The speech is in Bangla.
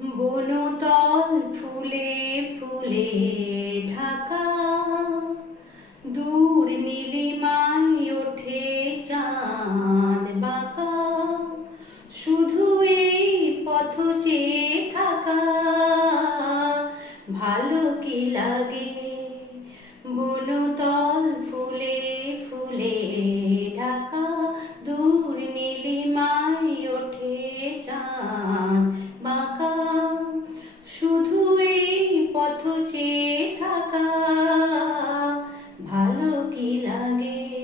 বনতল ফুলে ফুলে ঢাকা। দূর নীলিমায় ওঠে চাঁদ বাঁকা। শুধু এই পথ চেয়ে থাকা, ভালো কি লাগে লাগে